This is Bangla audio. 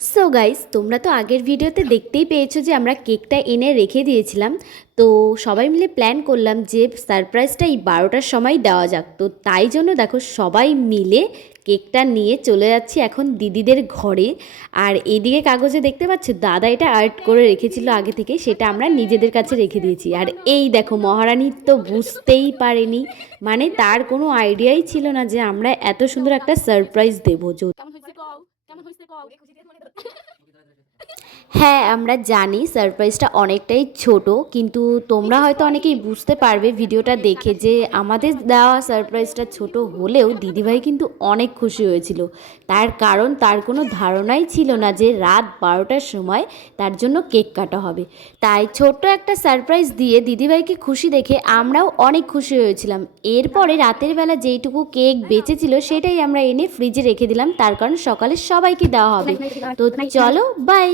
সো গাইস তোমরা তো আগের ভিডিওতে দেখতেই পেয়েছ যে আমরা কেকটা এনে রেখে দিয়েছিলাম। তো সবাই মিলে প্ল্যান করলাম যে সারপ্রাইজটা এই বারোটার সময় দেওয়া যাক। তো তাই জন্য দেখো সবাই মিলে কেকটা নিয়ে চলে যাচ্ছি এখন দিদিদের ঘরে। আর এদিকে কাগজে দেখতে পাচ্ছ, দাদা এটা আর্ট করে রেখেছিল আগে থেকে, সেটা আমরা নিজেদের কাছে রেখে দিয়েছি। আর এই দেখো মহারানী তো বুঝতেই পারেনি মানে তার কোনো আইডিয়াই ছিল না যে আমরা এত সুন্দর একটা সারপ্রাইজ দেবো। কেমন হয়েছে কও কেমন হয়েছে কও হ্যাঁ আমরা জানি সারপ্রাইজটা অনেকটাই ছোট, কিন্তু তোমরা হয়তো অনেকেই বুঝতে পারবে ভিডিওটা দেখে যে আমাদের দেওয়া সারপ্রাইজটা ছোট হলেও দিদিভাই কিন্তু অনেক খুশি হয়েছিল। তার কারণ, তার কোনো ধারণাই ছিল না যে রাত বারোটার সময় তার জন্য কেক কাটা হবে। তাই ছোট্ট একটা সারপ্রাইজ দিয়ে দিদিভাইকে খুশি দেখে আমরাও অনেক খুশি হয়েছিলাম। এরপরে রাতের বেলা যেইটুকু কেক বেঁচেছিল সেটাই আমরা এনে ফ্রিজে রেখে দিলাম। তার কারণ সকালে সবাইকে দেওয়া হবে। তো চলো, বাই!